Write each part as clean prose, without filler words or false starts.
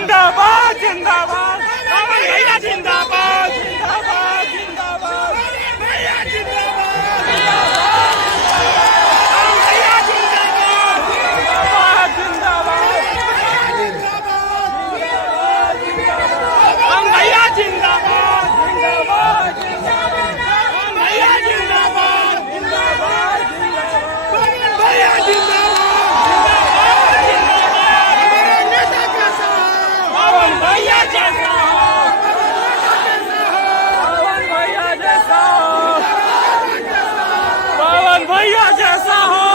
जिंदाबाद जिंदाबाद पवन भैया जिंदाबाद जिंदाबाद जिंदाबाद भैया जिंदाबाद पवन भैया जिंदाबाद जिंदाबाद पवन भैया जिंदाबाद जिंदाबाद पवन भैया जिंदाबाद जिंदाबाद पवन भैया जिंदाबाद पवन भैया जैसा हो पवन भैया जैसा हो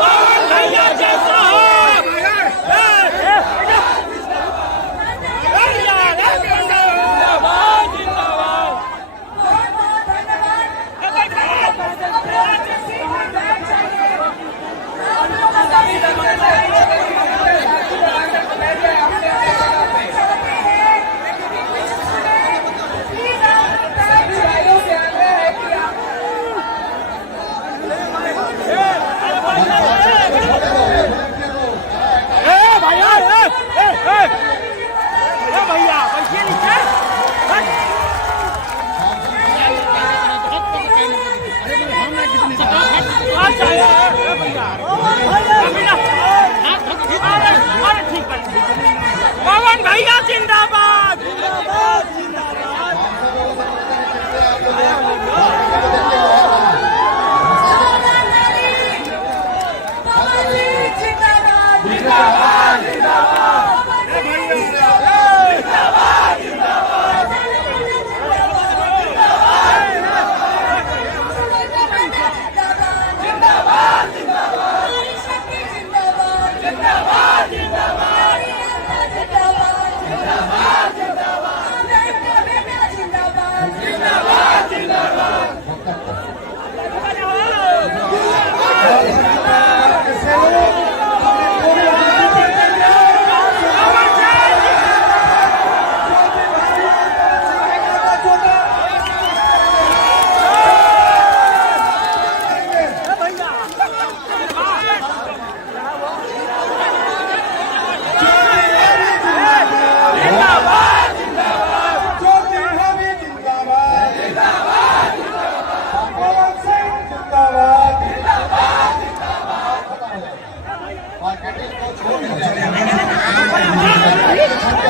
पवन भैया जैसा हो भैया बैठिए नीचे पवन भैया जिंदाबाद जिंदाबाद मार्केटिंग को छोड़